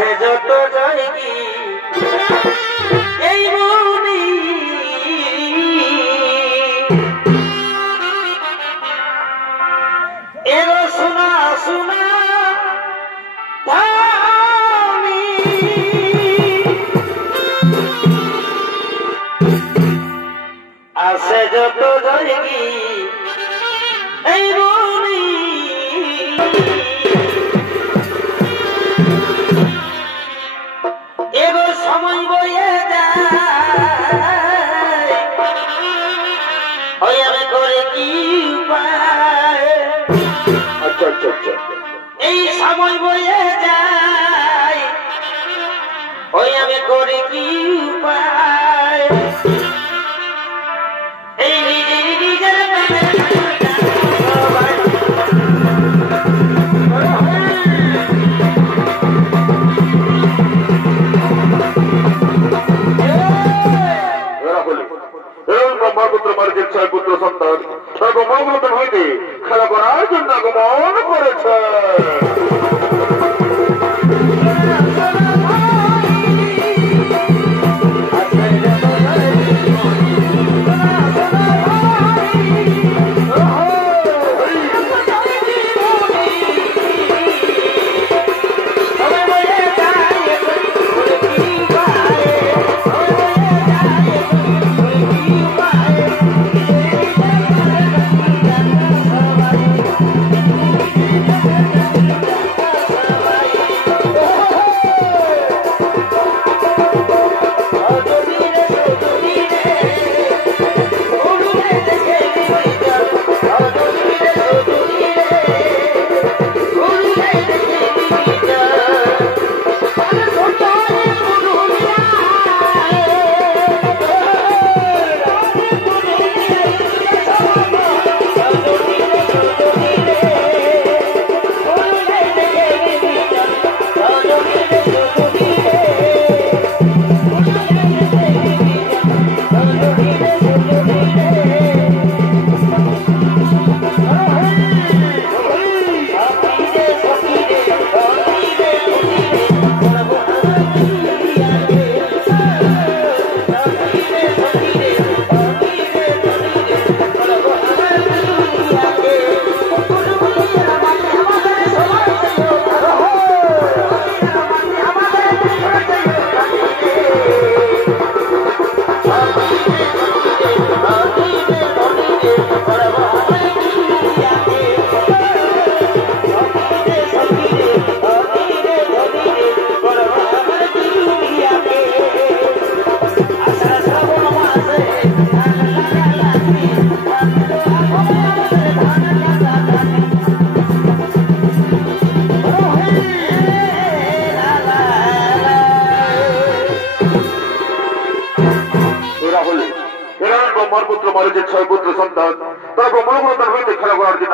আছে যত জয়গি এই মনি এলো শোনা শোনা ধামি আছে যত জয়গি এই মনি এগো সময় বয়ে যায় ওই আমি করে কি উপায় এই সময় বয়ে যায় ওই আমি করে কি উপায় এই নিজের নিজের পুত্র সন্তান সর্বমঙ্গল হইতে খেলা করার জন্য আগমন করেছে।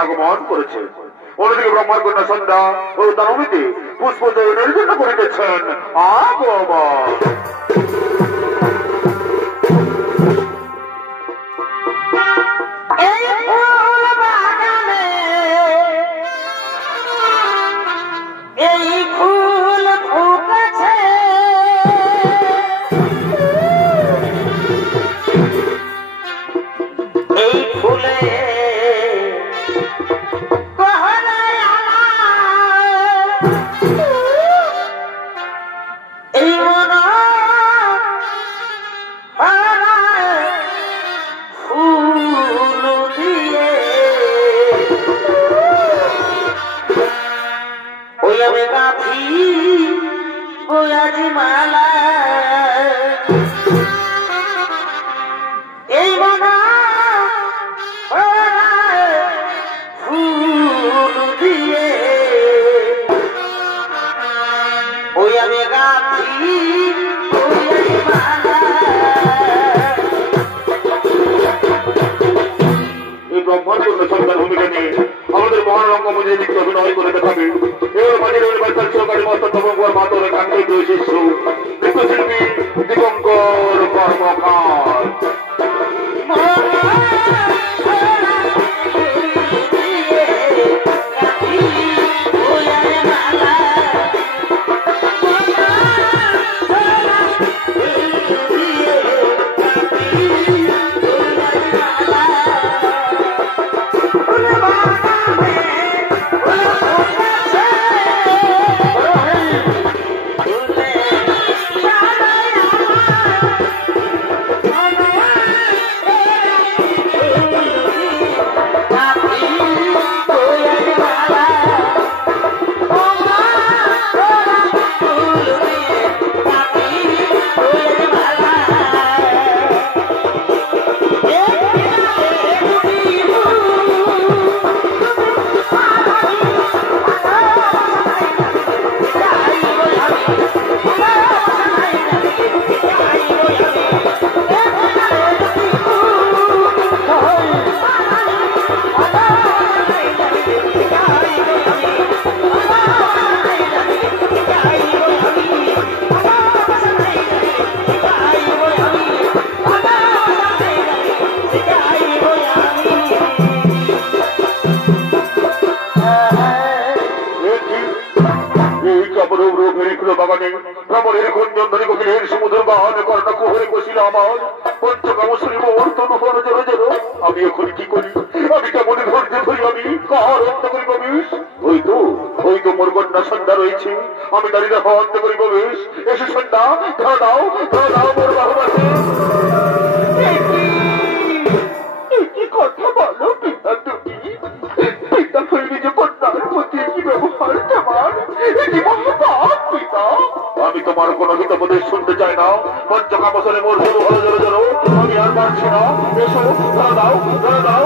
আগমন করেছে। অন্যদিকে ব্রহ্মার কন্যা সন্ধ্যা ও তার অমিতে পুষ্প জয়নের জন্য করিতেছেন আগমন। আমাদের মহারঙ্গ মধ্যে অভিনয় করে দেখাবে এবার মাঝে সরকারি মস্ত মাতরে কান্ডে শিষ্য নৃত্যশিল্পী দীপঙ্কর কর্মকার। বাগানে ভ্রমণের খঞ্জন ধরে গভীরের সমুদ্র গান কর্ণ কুহরে বসিল আমার পঞ্চকাম শ্রী মোর তনুফল জড়ো জড়ো। আমি এখন কি করি? আমি কেমন ধৈর্য ধরি? আমি কাহার অন্ত করি প্রবেশ? ওই তো মোর কন্যা সন্ধ্যা রয়েছে। আমি দাঁড়িয়ে অন্ত করি প্রবেশ। এসে সন্ধ্যা ধরা দাও মোর বাহুবাসে। কি কথা বলো পিতা তুমি? পিতা হয়ে নিজ কন্যার প্রতি কি ব্যবহার তোমার? এটি মহাপাপ পিতা। আমি তোমার কোনো হিতোপদেশ শুনতে চাই না। পঞ্চকাম বছরে মোর শুরু হলো জোরো জোরো। আমি আর পারছি না। এসো ধরা দাও না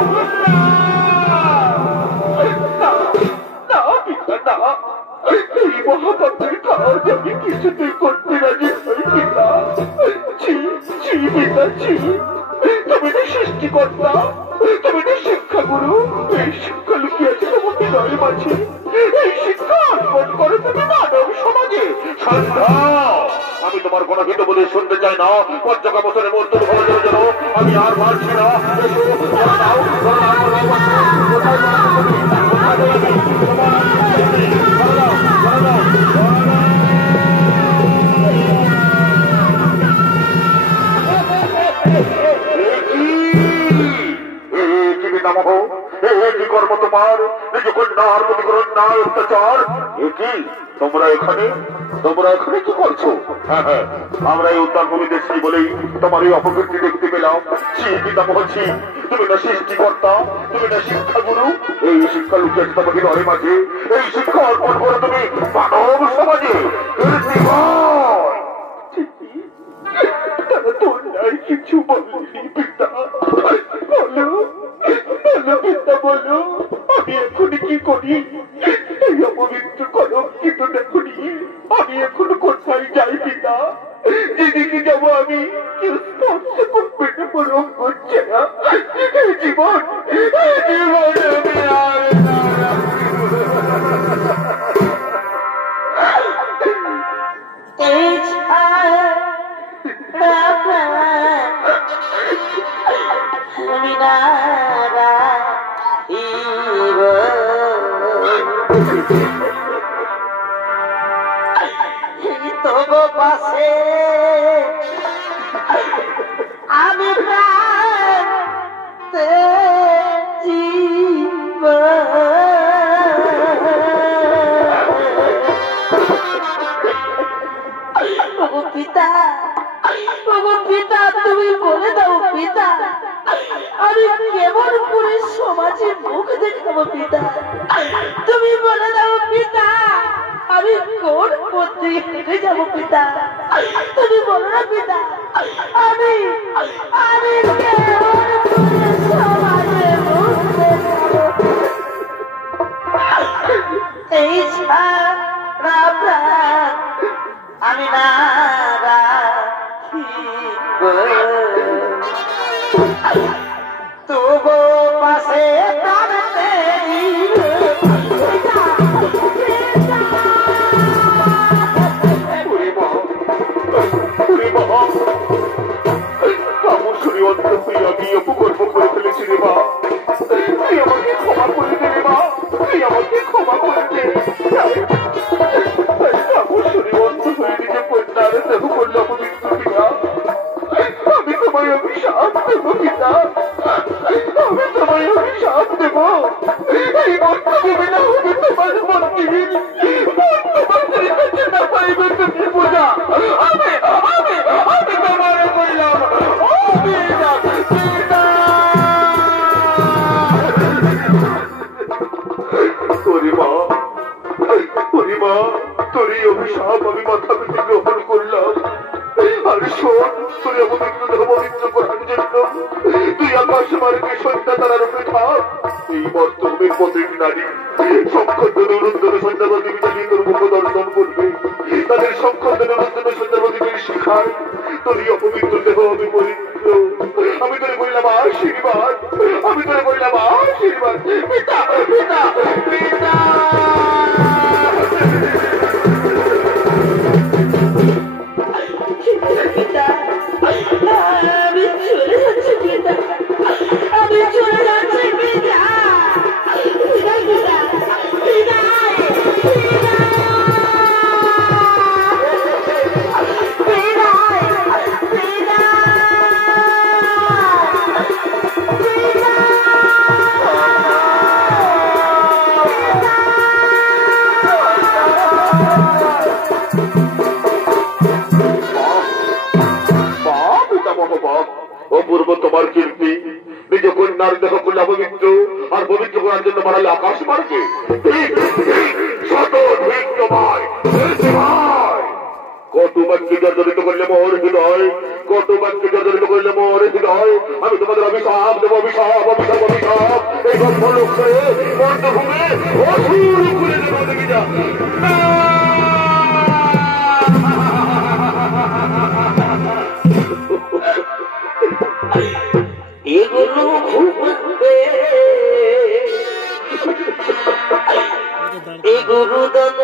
পিতা না। এই মহাপাপের কাজ আমি কিছুতেই করতে রাজি নই পিতা। ছি পিতা ছি। তুমি তো সৃষ্টিকর্তা, তুমি তো শিক্ষাগুরু। এই শিক্ষা লুকিয়েছে তোমার হৃদয়ের মাঝে। এই শিক্ষা অর্পণ করে তুমি মানব সমাজে। আমি তোমার কোনো হিত বলে শুনতে চাই না। পঞ্চকাম বছরে মোর তোর ভালো জন্য আমি আর পারছি না। কি কর্ম তোমার? নিজ কন্যার প্রতি কন্যার অত্যাচার। তোমরা এখানে কি করছো? হ্যাঁ, আমরা এই উত্তরভূমি দেখছি বলেই তোমার এই অপকীর্তি দেখতে পেলাম। পিতামহ ছি, তুমি না সৃষ্টিকর্তা, তুমি না শিক্ষাগুরু। এই শিক্ষা লুকিয়েছে তোমাকে হৃদয়ের মাঝে। এই শিক্ষা অর্পণ করে তুমি মানব সমাজে কিছু বলিনি পিতা। বলো পিতা বলো, আমি এখন কি করি? এই অপবিত্র কলম কিন্তু দেখুনি। আমি এখন কোথায় যাই পিতা? যেদিকে যাবো আমি কেউ স্পর্শ করবে না, বরং করছে না। জীবন আমি তবু পাশে আমি পিতা তুমি বলে দাও পিতা, আমি কেমন করে সমাজে মুখ দেখাবো পিতা? তুমি বলে দাও পিতা, আমি কোন পথে হেঁটে যাবো পিতা? তুমি বলো না পিতা, আমি কেমন করে সমাজে মুখ দেখাবো? এই ছাড়া প্রাণ আমি না তবু পাশে টানতে আমি অপকর্ম করে ফেলেছি রে মা। তুই আমাকে ক্ষমা করে দে রে মা, তুই আমাকে ক্ষমা করে দে। অন্ধ হয়ে নিজে কন্যার দেহ করল অপবিত্র পিতা। আমি তোমায় অভিশাপ দেব পিতা, আমি তোমায় অভিশাপ দেব। এই বর্তমানে না হবে না পাইবে তুমি পূজা। আমি আমি আমি তোমারে কইলাম ও পিতা পিতা। পরিমা তোর এই অভিশাপ আমি মাথা পেতে গ্রহণ করলাম। আর শোন, তোর অপবিত্র দেহ পবিত্র করার জন্য তুই আকাশ মার্গে সন্ধ্যা তারা রূপে থাক। এই বর্তমানের প্রত্যেক নারী সংকটনে অনুদ্দনে সন্ধ্যাবাদী বিজয়ী তোর মুখ দর্শন করবে। তাদের সংকটনে অনুদ্দনে সন্ধ্যাবাদীদের শিখায় তোর এই অপবিত্র দেহ আমি পবিত্র। আমি তোরে বললাম আশীর্বাদ, আমি তোরে বললাম আশীর্বাদ। পিতা পিতা পিতা। আমি চলে যাচ্ছি পিতা, আমি চলে যাচ্ছি পিতা। অপূর্ব তোমার কীর্তি, নিজ কন্যার দেহ করলে অপবিত্র আর পবিত্র করার জন্য বাড়ালে আকাশ মার্গে। কত বাক্যে জর্জরিত করলে মোর হৃদয়, কত বাক্যে জর্জরিত করলে মোর হৃদয়। আমি তোমাদের অভিশাপ দেব, অভিশাপ অভিশাপ অভিশাপ। এই গল্প লক্ষ্যে মর্তভূমে অসুর খুলে দেব দেবীরা। এগুলো ঘুমবে, এগুলো দন্দ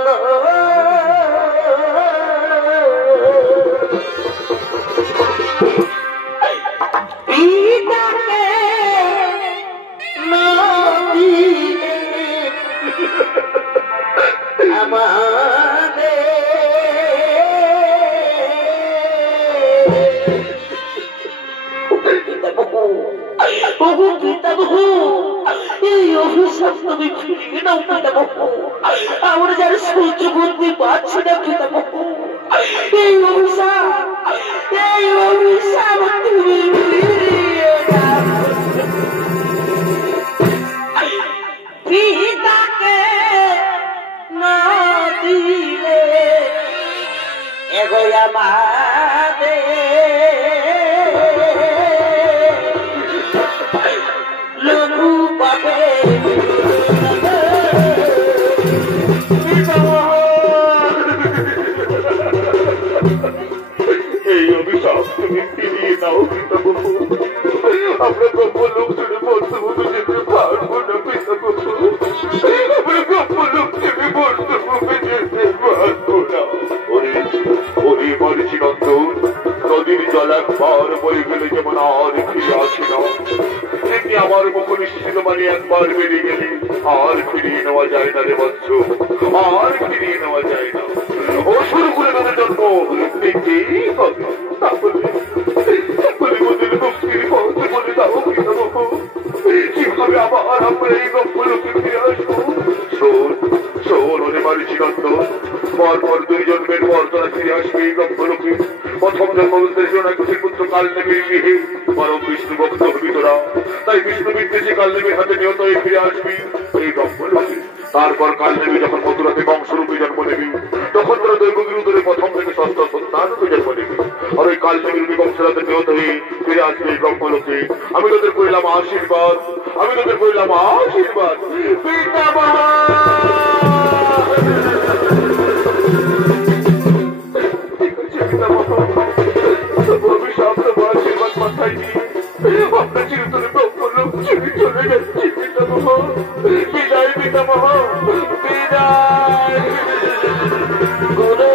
পিতাকে নদীতে আমাদের এই অভিশাপ তুমি ফিরিয়ে নাও পিতামহ। আমরা যারা সহ্য করতে পারছি না পিতামহ, এই অভিশাপ তুমি ফিরিয়ে নাও। পিতাকে না দিলে এগোয় আমাদের লঘু পাবে। এই অভিশাপ তুমি ফিরিয়ে নাও পিতামহ। আমরা গপ্প লোক ছেড়ে বর্তমানে যেতে পারবো না পিতামহ। আমরা গপ্প লোক ছেড়ে বর্তমানে যেতে পারবো না। ওরে মরিচি নন্দন, নদীর জল একবার বয়ে গেলে যেমন আর ফিরে আসি না, তেমনি আমার মুখ নিশ্চিত মানে একবার বেরিয়ে গেলে আর ফিরিয়ে নেওয়া যায় না রে বৎস, আর ফিরিয়ে নেওয়া যায় না। অসুর করে তাদের জন্ম নিতেই হবে। তারপরে ওদের মুক্তির পথ বলে দাও পিতামহ। কিভাবে আবার আমরা এই গপ্প লোকে ফিরে আসবো? শোন শোন ওরে মরিচি নন্দন, পরপর 2 জন্মের পর তোরা ফিরে আসবে এই গপ্প লোকে। প্রথম জন্মদের জনকের পুত্র কালনেমীর গৃহে পরম বিষ্ণু ভক্ত হবি তোরা। তাই বিষ্ণু বিদ্বেষী কালনেমীর হাতে নিহত হয়ে ফিরে আসবি এই গপ্প লোকে। তারপর কালনেমী যখন মথুরাতে বংশরূপে জন্ম নেবি, তখন তোরা দৈবগিরি ধরে প্রথম থেকে ষষ্ঠ সন্তান রূপে জন্ম নেবি। আর ওই কালনেমীর বংশরাতে নিহত হয়ে ফিরে আসবে এই গপ্প লোকে। আমি তোদের কইলাম আশীর্বাদ, আমি তোদের কইলাম আশীর্বাদ। পিতামহ অভিশাপ দেবো আশীর্বাদ মাথায় নিয়ে আমরা চিরতরে গপ্প লোক ছেড়ে চলে যাচ্ছি পিতামহ। বিদায় পিতামহ, বিদায়। গুরু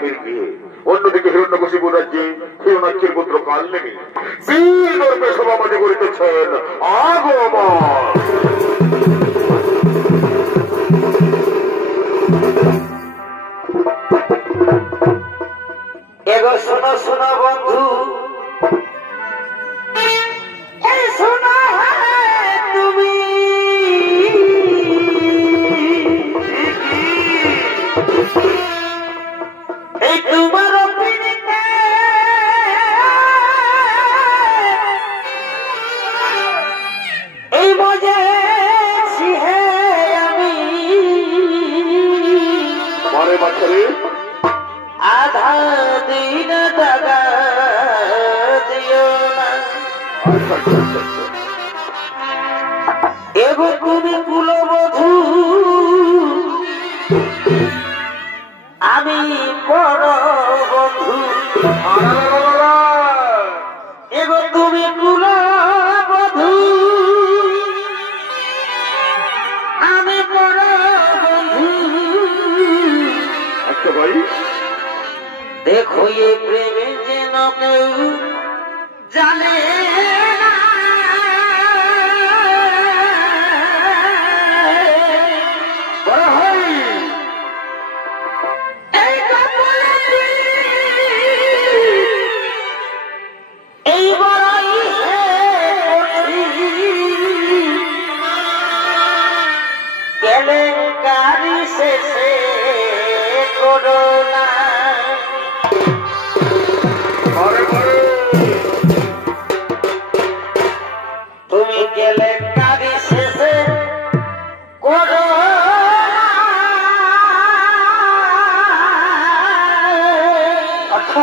রামের গৃহে, অন্যদিকে হিরণ্যকশিপুর রাজ্যে হিরণ্যাক্ষের পুত্র কালনেমী বীর গর্বে সভামাঝে করিতেছেন আগমন। এগো শোনো শোনো বন্ধু, শোনো তুমি, এই তোমার পিড়িতে এই মজেছি হে আমি মারে বাচ্চারে আধা দিন দাগা দিও না। এগো তুমি কুলবধূ আমি বড় বন্ধু, এগো তুমি কুলবধূ আমি বড় বন্ধু। আচ্ছা ভাই, দেখো এ প্রেমে যেন কেউ জানে না, এই কপালে এই বড়াই কেলেঙ্কারি শেষে করো না। তুমি কেলেঙ্কারি শেষে করো না। আচ্ছা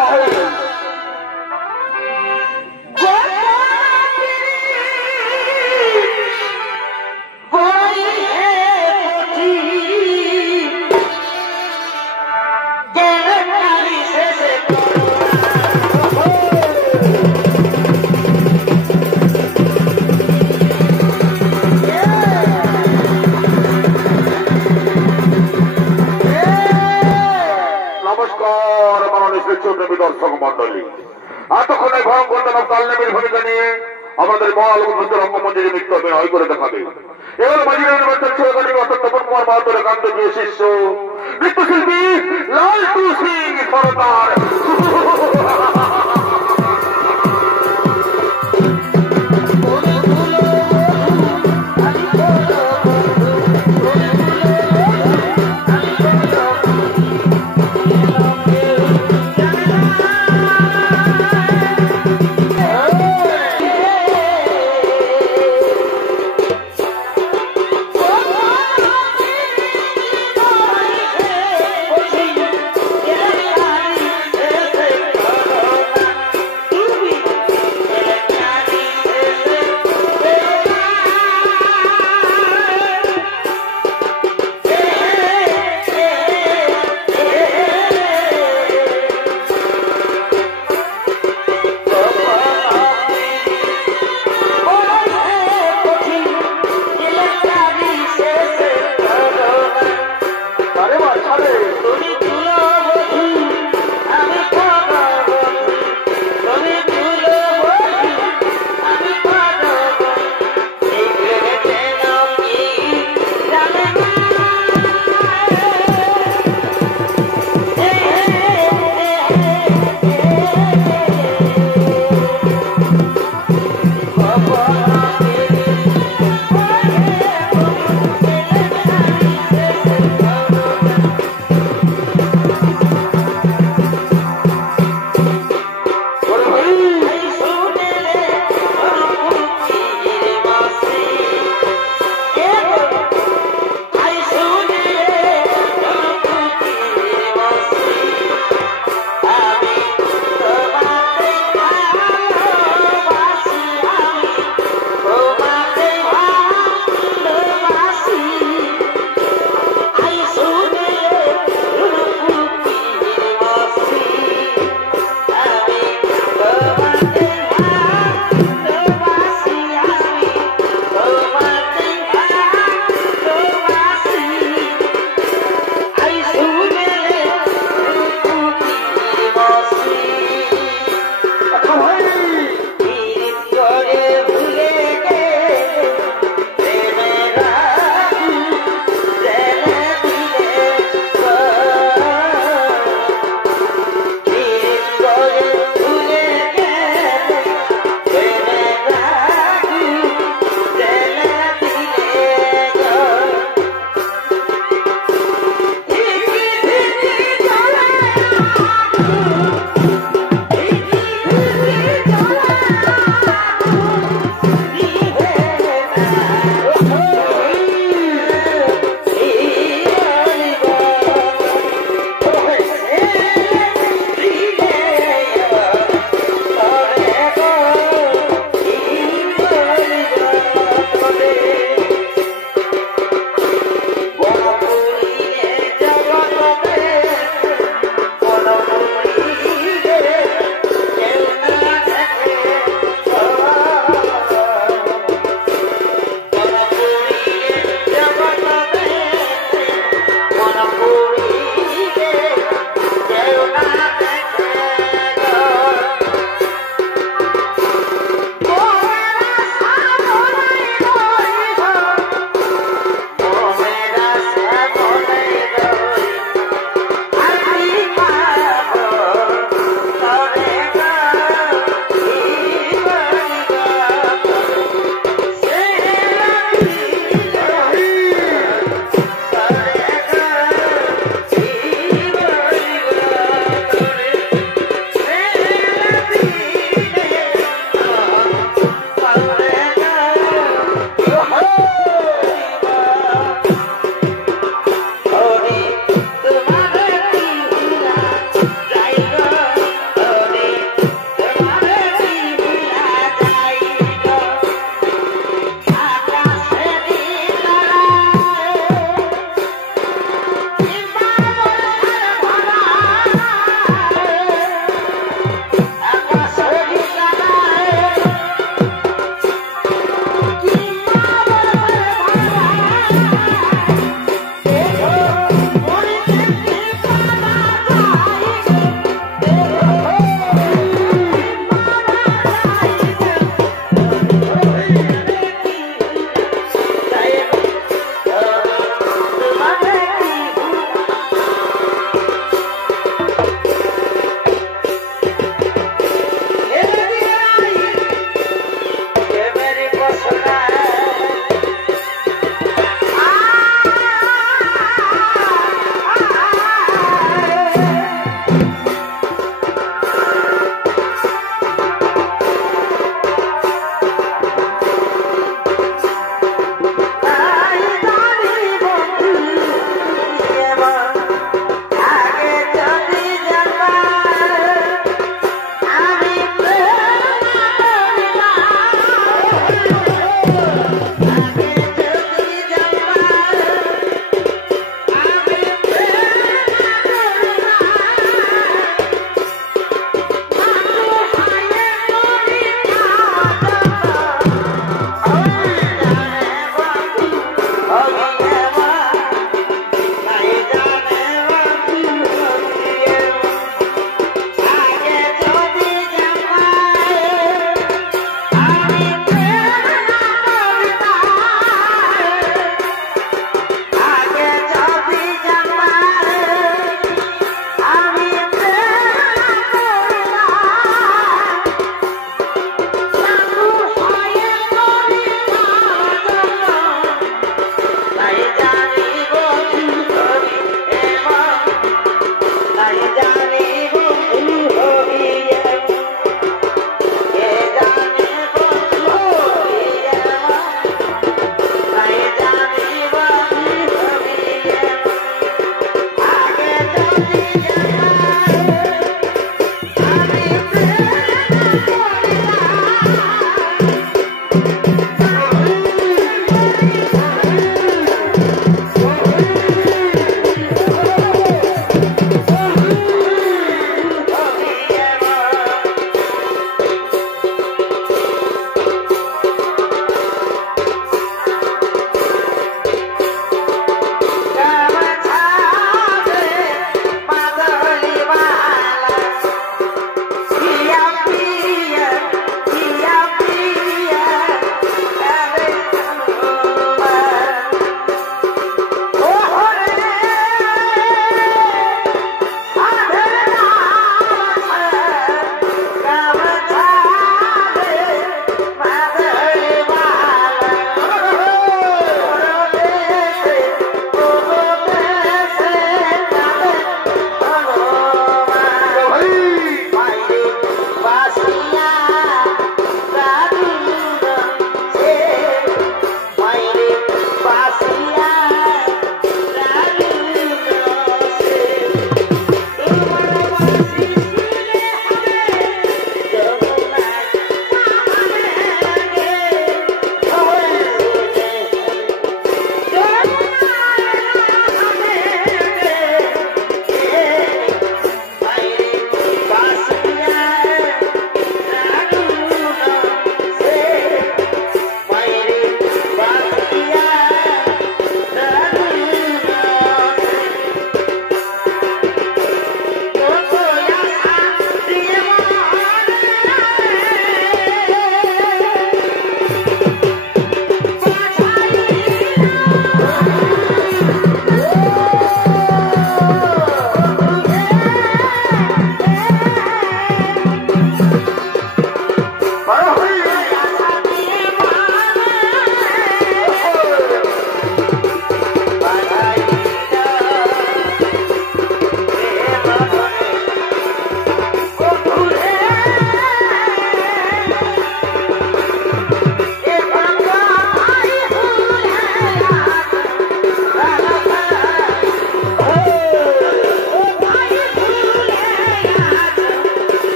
দর্শক মন্ডলী, এতক্ষণে ভয়ঙ্কর দানব কালনেমীর ভূমিকা নিয়ে আমাদের মহাল উন্নত রঙ্গমঞ্চে নৃত্য অভিনয় করে দেখাবে। এবার মাঝির নির্বাচন সহকারী অর্থাৎ তপন কুমার মাহাতোর একান্ত প্রিয় শিষ্য নৃত্যশিল্পী লালটু সিং সরকার।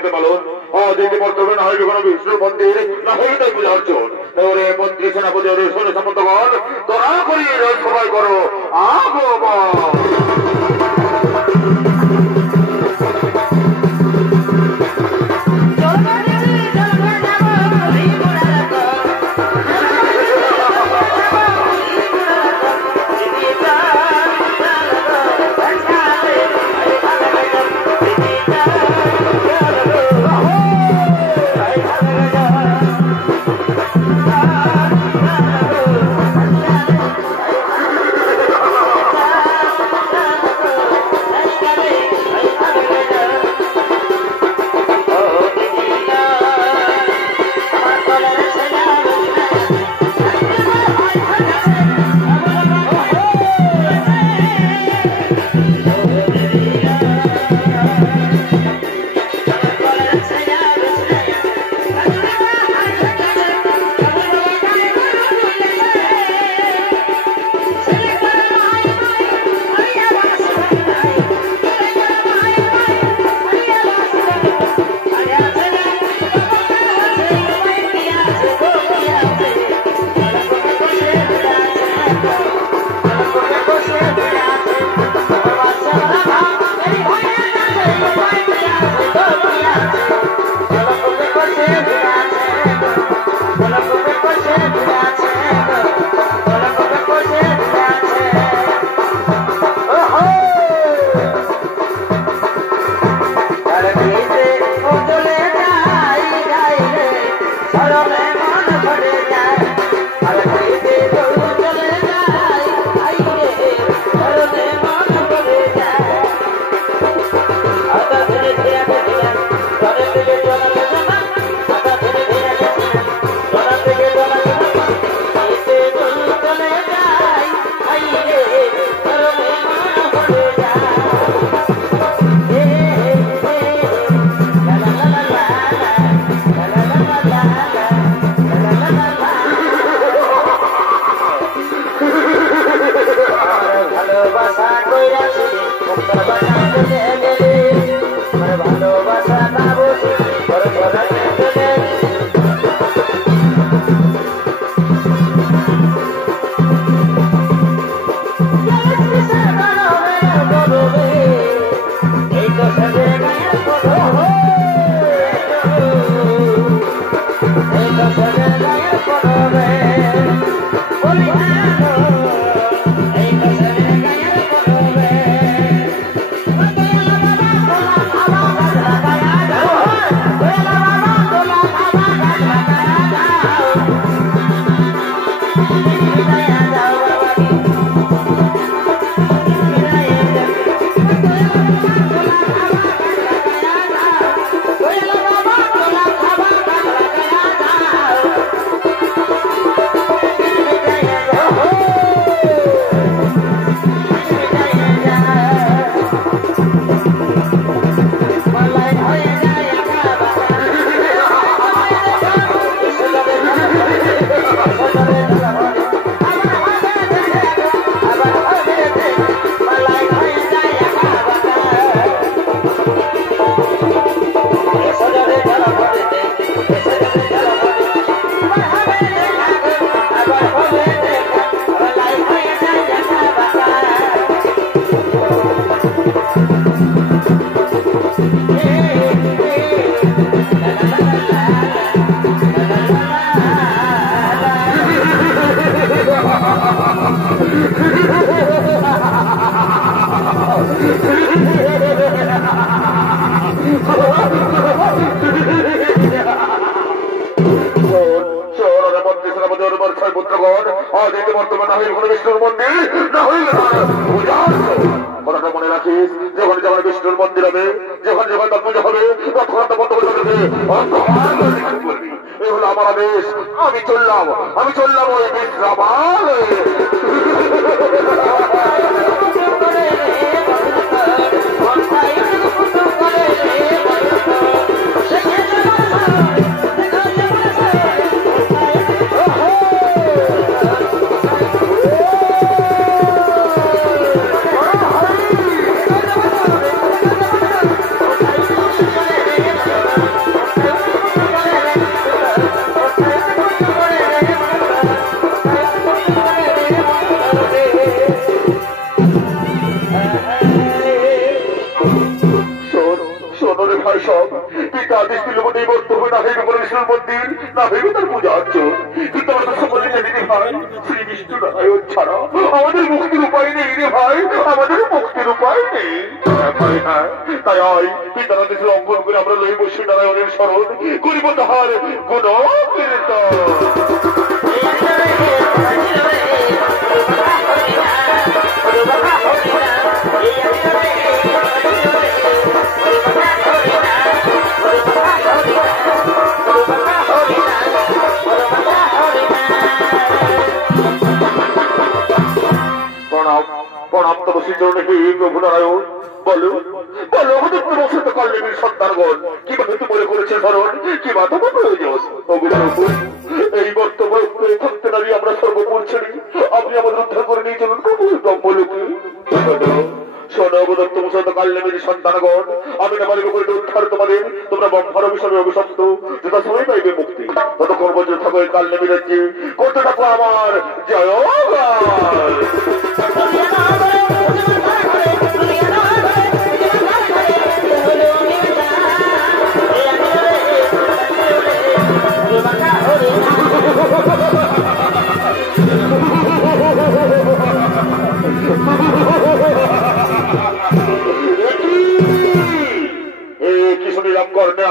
বলতে পারো অদিতে বর্তমানে না হইলে কোনো বিষ্ণুর মন্দির না হইলে তাই পূজা অর্চন ওরে মন্ত্রী সেনাপতি ওরে শোনে সামন্তগণ তোরা করি সবাই করো আগমন আমি চললাম ওই ভাই সব পিতা দৃষ্টির মধ্যে বর্তমান না হইবে পরমেশ্বর মন্দির না হইবে তার পূজা অর্চন কিন্তু আমাদের সকলে জানি রে ভাই শ্রী বিষ্ণু নারায়ণ ছাড়া আমাদের মুক্তির উপায় নেই রে ভাই আমাদের মুক্তির উপায় নেই তাই পিতারা দেশে লঙ্ঘন করে আমরা লইব শ্রী নারায়ণের স্মরণ করিব তাহার গুণ কীর্তন প্রণাম তপস্বী চরণে হে প্রভু নারায়ণ বলো বলো আমাদের প্রবসিত কল্যাণীর সন্তানগণ কিভাবে তুমি করেছে স্মরণ কিবা তোমার প্রয়োজন এই বর্তমান থাকতে দাঁড়িয়ে আমরা সর্বপুর ছেড়ে আপনি আমাদের উদ্ধার করে নিয়ে চলুন প্রভু ব্রহ্মলোকে সনবদত্ত মুসলত কল্যাণীর সন্তানগণ আমি না মালিক করে উদ্ধার তোমাদের তোমরা ব্রহ্মার বিষয়ে অভিশপ্ত যথা সময় পাইবে মুক্তি ততক্ষণ পর্যন্ত থাকো এই কল্যাণী রাজ্যে করতে থাকো আমার জয়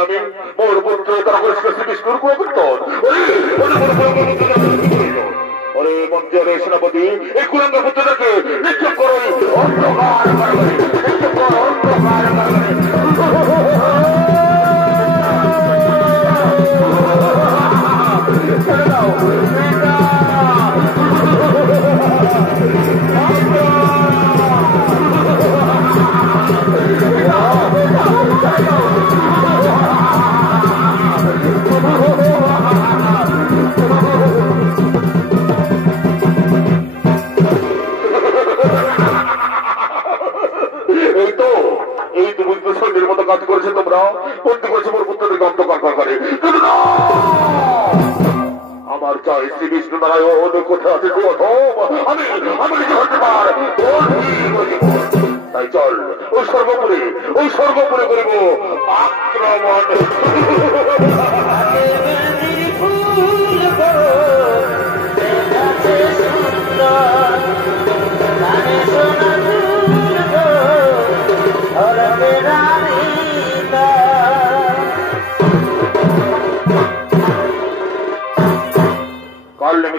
আমি মোর পুত্র তারা শ্রীকৃষ্ণর কীর্তন ওরে মন্ত্রী সেনাপতি এই কুলাঙ্গা পুত্রটাকে নিক্ষেপ করো অন্ধকার নিক্ষেপ করো অন্ধকার ছেড়ে দাও কাজ করেছে তোমরা বন্দি করেছে মোর পুত্রদের অন্ধকার করে আমার চাই শ্রী বিষ্ণু নারায়ণ কোথায় আছে আমি আমি নিজে হতে পার তাই চল ওই সর্বপুরে করিব আক্রমণ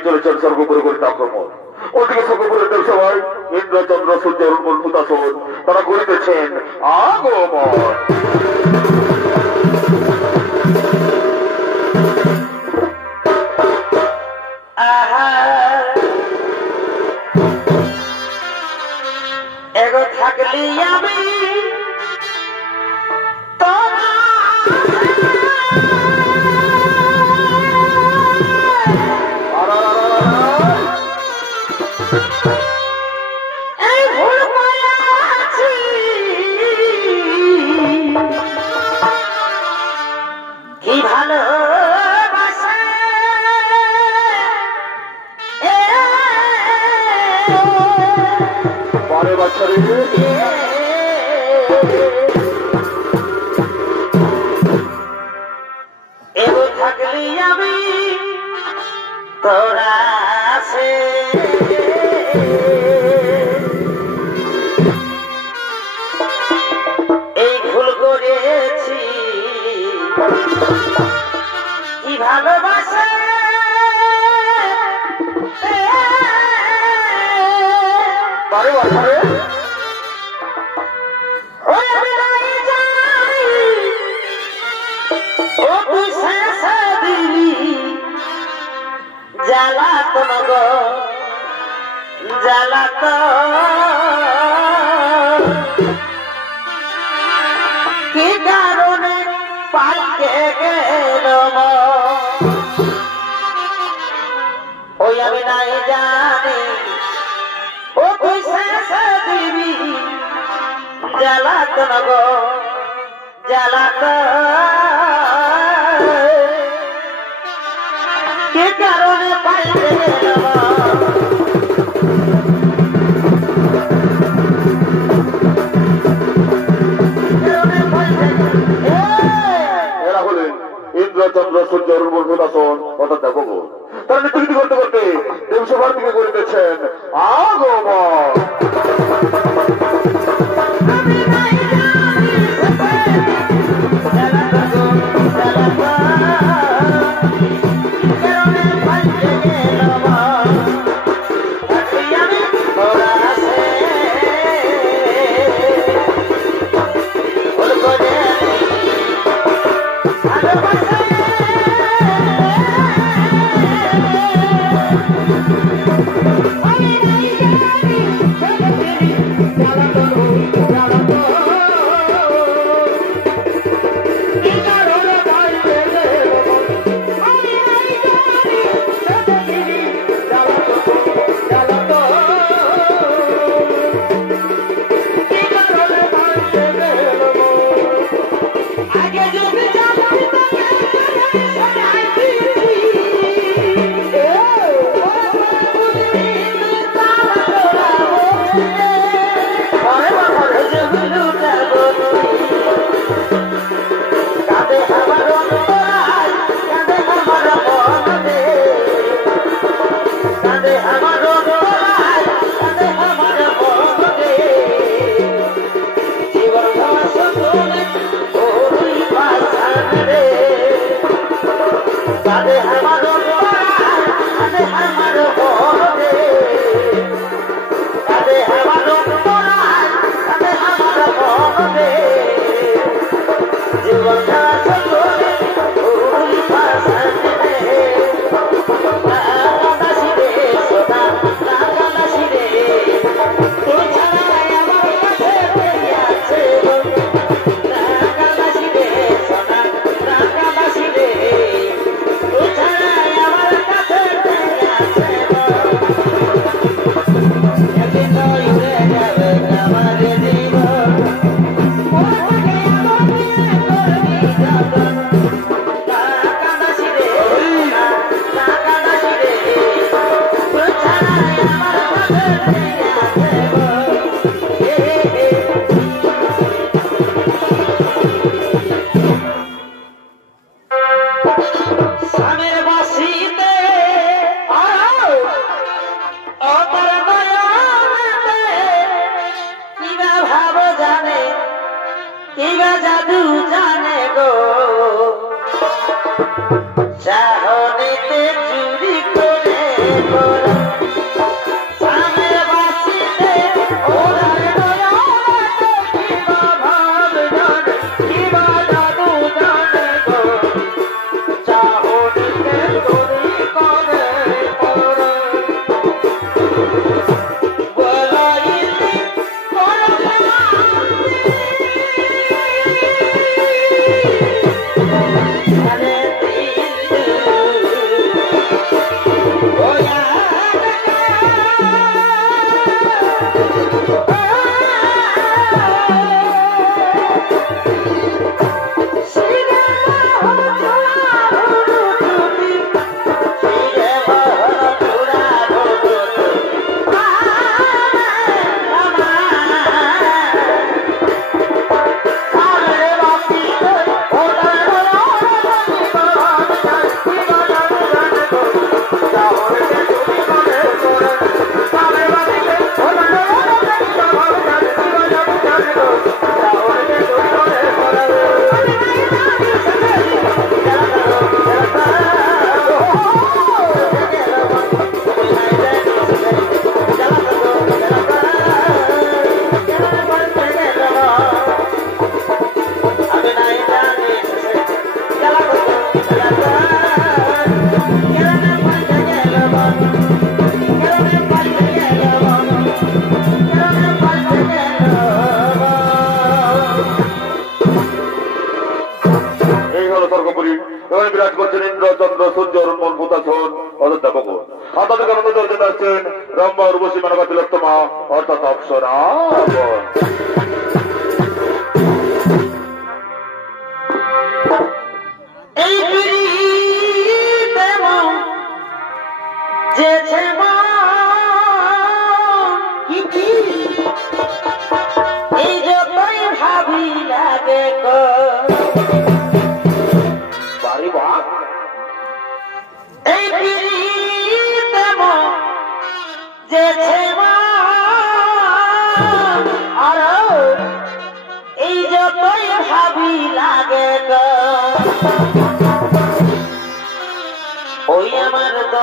চলেছেন স্বর্গপুরে করিতে আক্রমণ ওদিকে স্বর্গপুরের সবাই ইন্দ্রচন্দ্র সূর্য মুতাসন তারা করিতেছেন আগমন এগো থাকলি আমি এগো থাকলি আমি তোরা আছে এই ভুল করেছি কি ভালোবাসা বারে বারে জ্বালাতন গো জ্বালাতন কি কারণে পাইকে গেল ওই আমি নাই জানি ও তুই শেষ দিবি জ্বালাতন গো জ্বালাতন কি কারণে পাইকে গেল এরা হলেন ইন্দ্রচন্দ্র সূর্য রূপদাসন অর্থাৎ দেবগণ। তারা নৃত্য করতে করতে দেবসভার দিকে করিতেছেন আগমন। বিরাজ করছেন ইন্দ্রচন্দ্র সূর্য রূপদাসন অর্থাৎ দেবগণ। আপনাদের কারণে দর্শন আসছেন রম্ভা উর্বশী মানবা তিলোত্তমা অর্থাৎ অপ্সরা। এই যতই ভাবি লাগে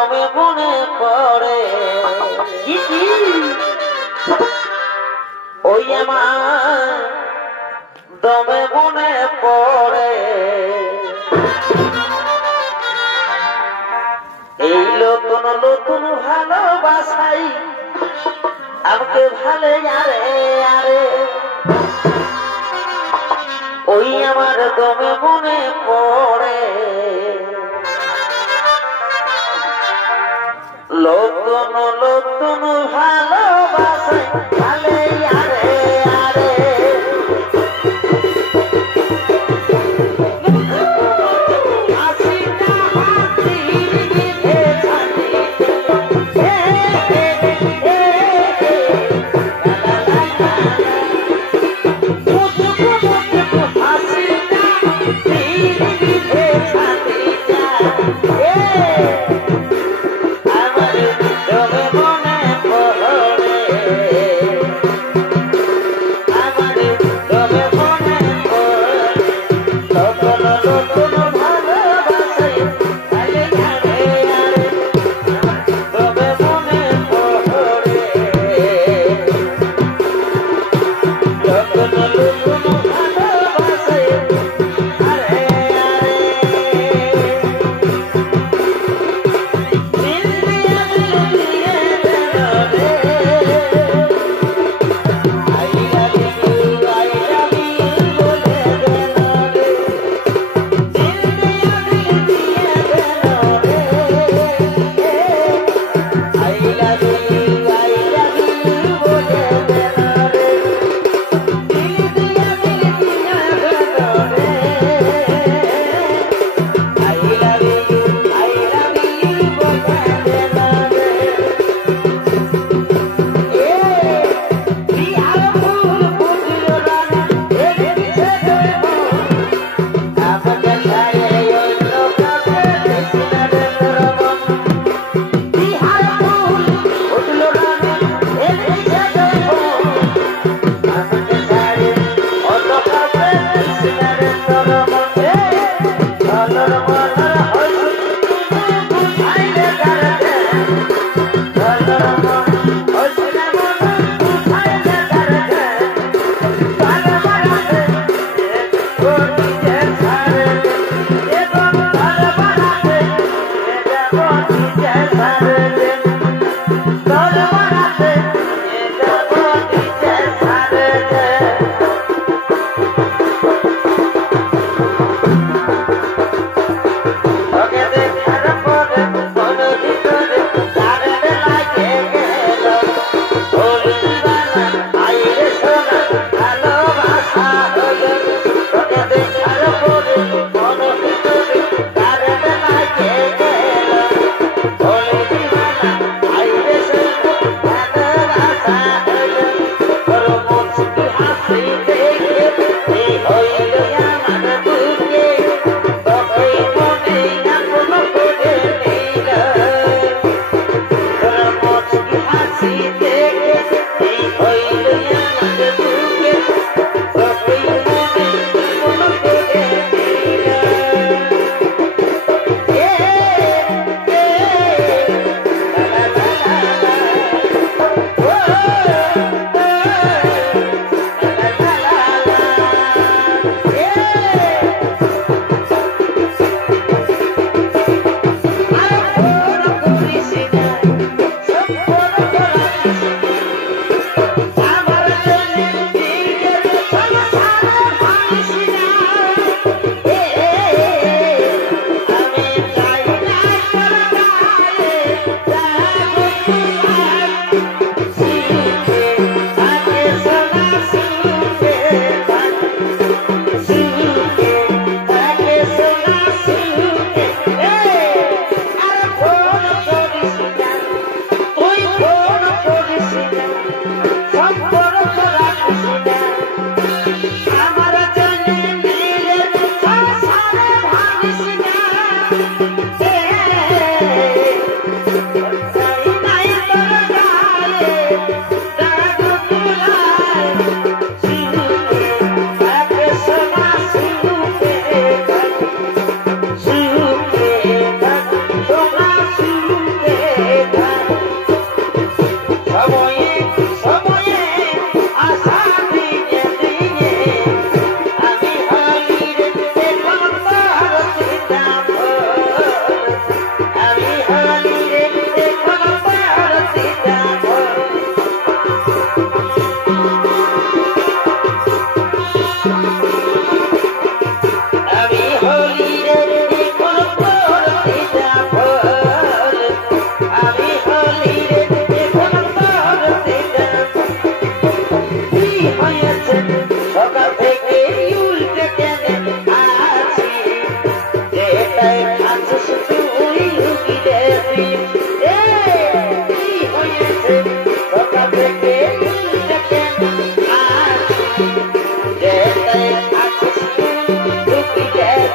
দমে মনে পড়ে ওই আমার দমে মনে পড়ে এই নতুন নতুন ভালোবাসাই আমাকে ভালো আরে আরে ওই আমার দমে মনে পড়ে নতুন নতুন ভালোবাসাই ভালো আরে আরে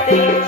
Hey!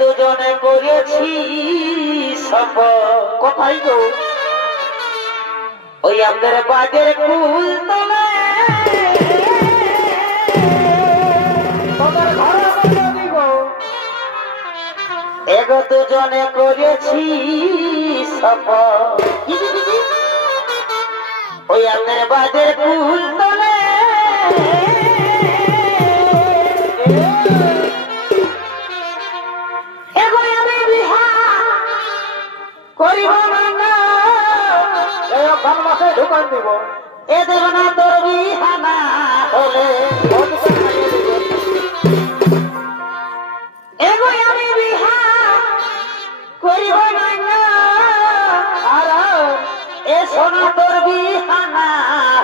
দুজনে করেছি সব কোথায় গো ওই আমাদের বাজের কুল তলে এগো দুজনে করেছি সব ওই আমাদের বাজের কুল তলে ঢুকান দিব এ দেব না তোর বিহানা হলে এগো আমি বিহা করিব না আর এ সোনা তোর বিহানা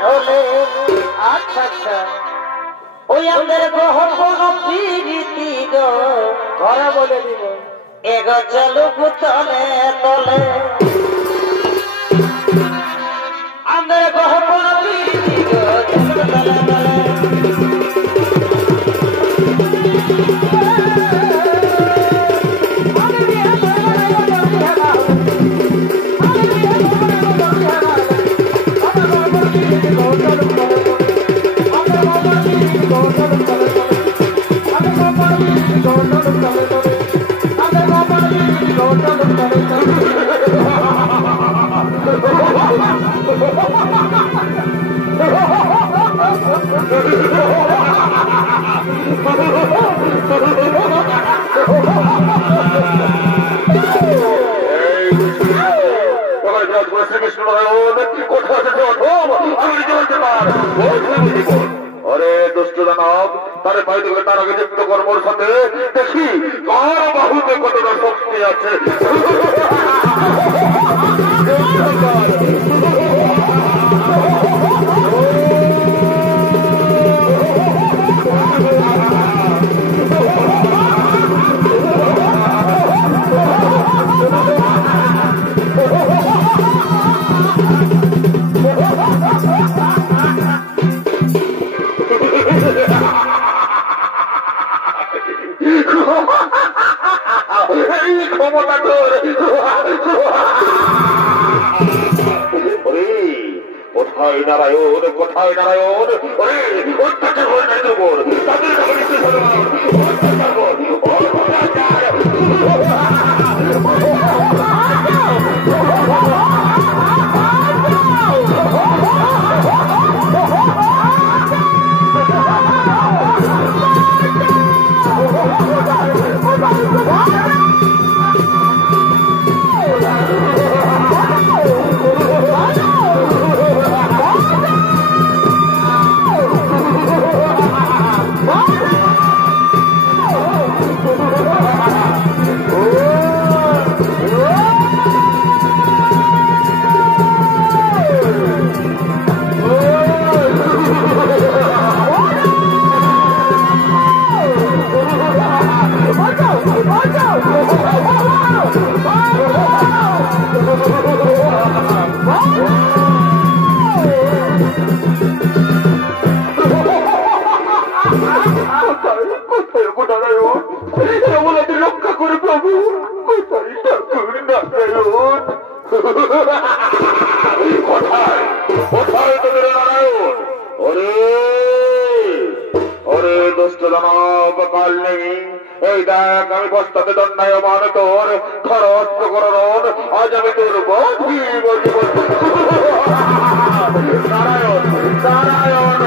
হলে আচ্ছা আচ্ছা ওই আমাদের গ্রহ কোন প্রীতি গো ঘরে বলে দিব এগো চলুক তলে তলে আমাদের গ্রহ কোন প্রীতি গো চলুক তলে তলে अरे दुष्ट दानव तारे भाई देखो तार आगे लिप्त कर्मर साथे देखी कार बाहुते कतटा शक्ति আছে কোথায় নারায়ণ কোথায় নারায়ণ অত্যাচার হয় না তোর তাদের অত্যাচার কোথায় ঠাকুর নারায়ণ? কোথায় কোথায় তোদের নারায়ণ? ওরে ওরে দুষ্ট দানব কাল নেই, এই দেখ আমি বস্তাতে দণ্ডায়মান তোর খরচ করণ, আজ আমি তোর বধি বলব। নারায়ণ নারায়ণ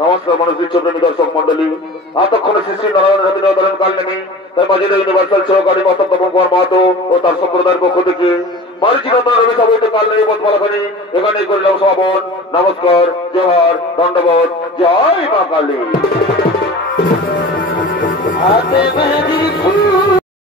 নমস্কার মানুষ বিশ্বপ্রেমী দর্শক মন্ডলী, এতক্ষণে শ্রী শ্রী নারায়ণ রবীন্দ্র কাল নেমে তাই মাঝে ইউনিভার্সাল সহকারী মাতব্য কুমার মাহাতো ও তার সম্প্রদায়ের পক্ষ থেকে রবি সভাইতে কাল নেমে বলখানি এখানেই করিলাম সমাপন। নমস্কার, জোহার, দণ্ডবোধ, জয় মা কালী। হাতে মেহেদি ফুল